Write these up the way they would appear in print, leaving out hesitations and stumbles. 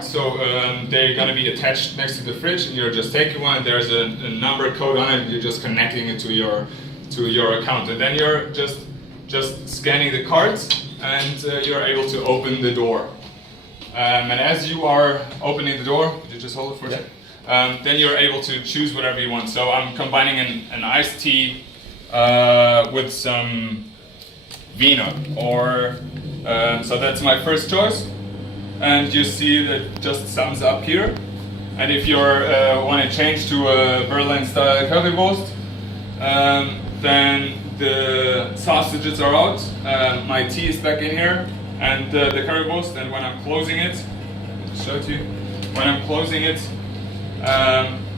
So they're going to be attached next to the fridge, and you're just taking one. And there's a number code on it. And you're just connecting it to your account, and then you're just scanning the cards, and you're able to open the door. And as you are opening the door, could you just hold it for a second? Then you're able to choose whatever you want. So I'm combining an iced tea with some vino, or so that's my first choice. And you see that just sums up here. And if you want to change to a Berlin-style currywurst, then the sausages are out. My tea is back in here, and the currywurst. And when I'm closing it, I'll show it to you. When I'm closing it,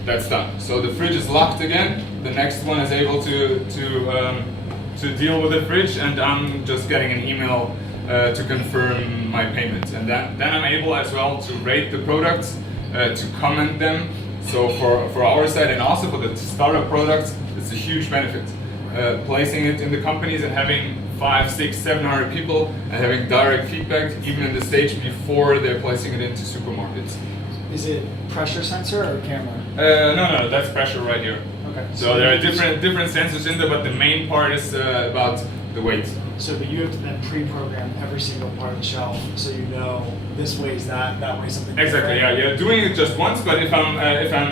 that's done. So the fridge is locked again. The next one is able to deal with the fridge, and I'm just getting an email to confirm my payment. And then I'm able as well to rate the products, to comment them. So for our side and also for the startup products, it's a huge benefit. Placing it in the companies and having 500, 600, 700 people and having direct feedback even in the stage before they're placing it into supermarkets. Is it pressure sensor or camera? No, that's pressure right here. Okay. So there are different sensors in there, but the main part is about the weight. So but you have to then pre-program every single part of the shelf, so you know this weighs that weighs something. Exactly. Different. Yeah. You're doing it just once, but if I'm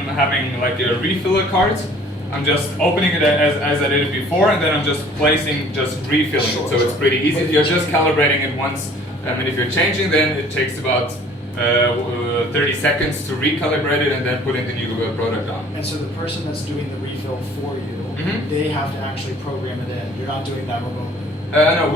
having like a refiller cart, I'm just opening it as I did it before, and then I'm just refilling it. So it's pretty easy. You're just calibrating it once. And if you're changing, then it takes about 30 seconds to recalibrate it and then putting the new product on. And so the person that's doing the refill for you, they have to actually program it in. You're not doing that remotely. No,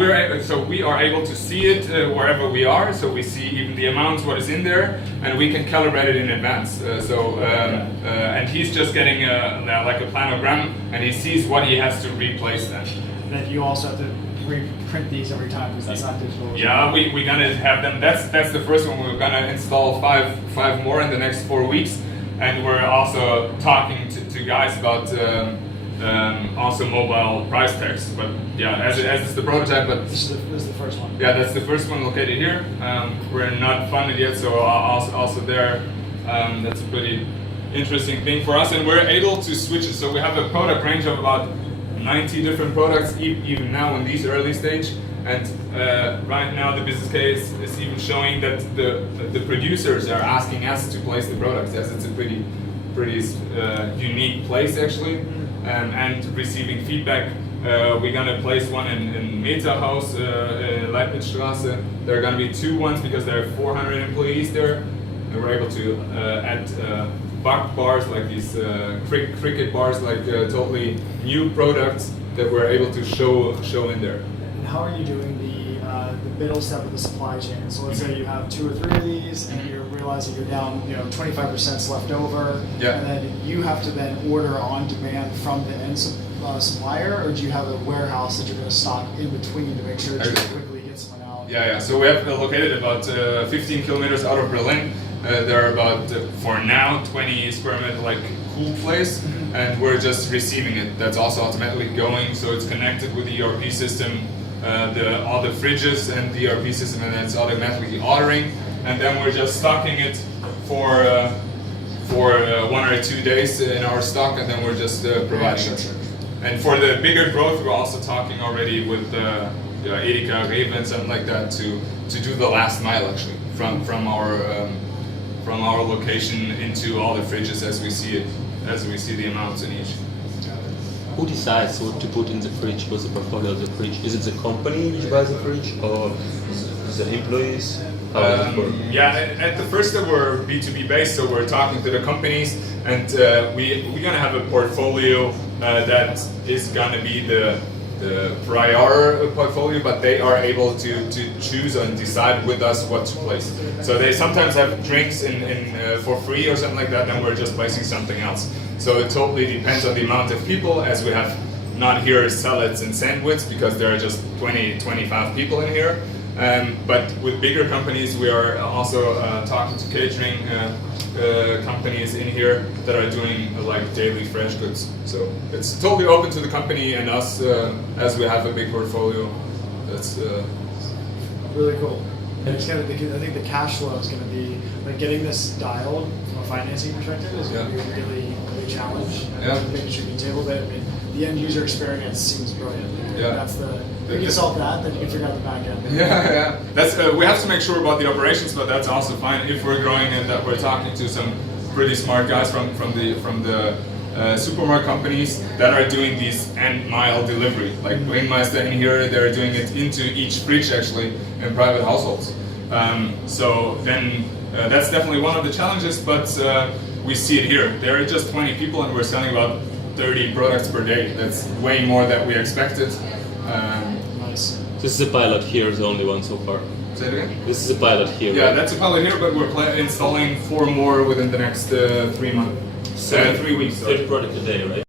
we are able to see it wherever we are. So we see even the amounts, what is in there, and we can calibrate it in advance. And he's just getting like a planogram, and he sees what he has to replace then. And then you also have to reprint these every time because that's not digital. Yeah, we're gonna have them. That's the first one. We're gonna install five more in the next 4 weeks, and we're also talking to guys about also mobile price tags. But yeah, as it's the prototype. But this is the first one. Yeah, that's the first one located here. We're not funded yet, so also there. That's a pretty interesting thing for us, and we're able to switch it. So we have a product range of about 90 different products, even now in these early stage. And right now the business case is even showing that the producers are asking us to place the products, as it's a pretty unique place actually, and receiving feedback. We're gonna place one in Meta House, Leibnizstraße. There are gonna be 2 ones because there are 400 employees there, and we're able to add bug bars, like these cricket bars, like totally new products that we're able to show in there. And how are you doing the middle step of the supply chain? So let's say you have 2 or 3 of these, and you're realizing you're down, 25% left over, Yeah. and then you have to then order on demand from the end supplier, or do you have a warehouse that you're going to stock in between to make sure that you can quickly get someone out? Yeah. So we have located about 15 kilometers out of Berlin. There are about, for now, 20 square meter like cool place, and we're just receiving it. That's also automatically going, so it's connected with the ERP system, all the fridges and the ERP system, and it's automatically ordering. And then we're just stocking it for 1 or 2 days in our stock, and then we're just providing it. And for the bigger growth, we're also talking already with Edeka, Rewe, and something like that to do the last mile actually from our location into all the fridges as we see the amounts in each. Who decides what to put in the fridge? What's the portfolio of the fridge? Is it the company which buys the fridge, or the employees? How does it work? Yeah, at the first step we're B2B based, so we're talking to the companies, and we're gonna have a portfolio that is gonna be the prior portfolio, but they are able to choose and decide with us what to place. So they sometimes have drinks for free or something like that, then we're just placing something else. So it totally depends on the amount of people, as we have not here salads and sandwiches because there are just 20-25 people in here. But with bigger companies, we are also talking to catering companies in here that are doing like daily fresh goods. So it's totally open to the company and us, as we have a big portfolio. That's really cool. It's gonna, I think the cash flow is going to be like getting this dialed from a financing perspective is going to be a really challenge. Yeah. Making sure you can table that. I mean, the end user experience seems brilliant. Yeah. That's the. If you can solve that, then you can figure out the back end. Yeah. That's we have to make sure about the operations, but that's also fine if we're growing and that we're talking to some pretty smart guys from the supermarket companies that are doing these end mile delivery. Like Wingmeister in here, they're doing it into each fridge actually in private households. So then that's definitely one of the challenges, but we see it here. There are just 20 people and we're selling about 30 products per day. That's way more than we expected. Nice. This is a pilot here, the only one so far. Say it again? This is a pilot here. Yeah, right? that's a pilot here, but we're installing 4 more within the next 3 months. 3 weeks. Sorry. 30 product a day, right?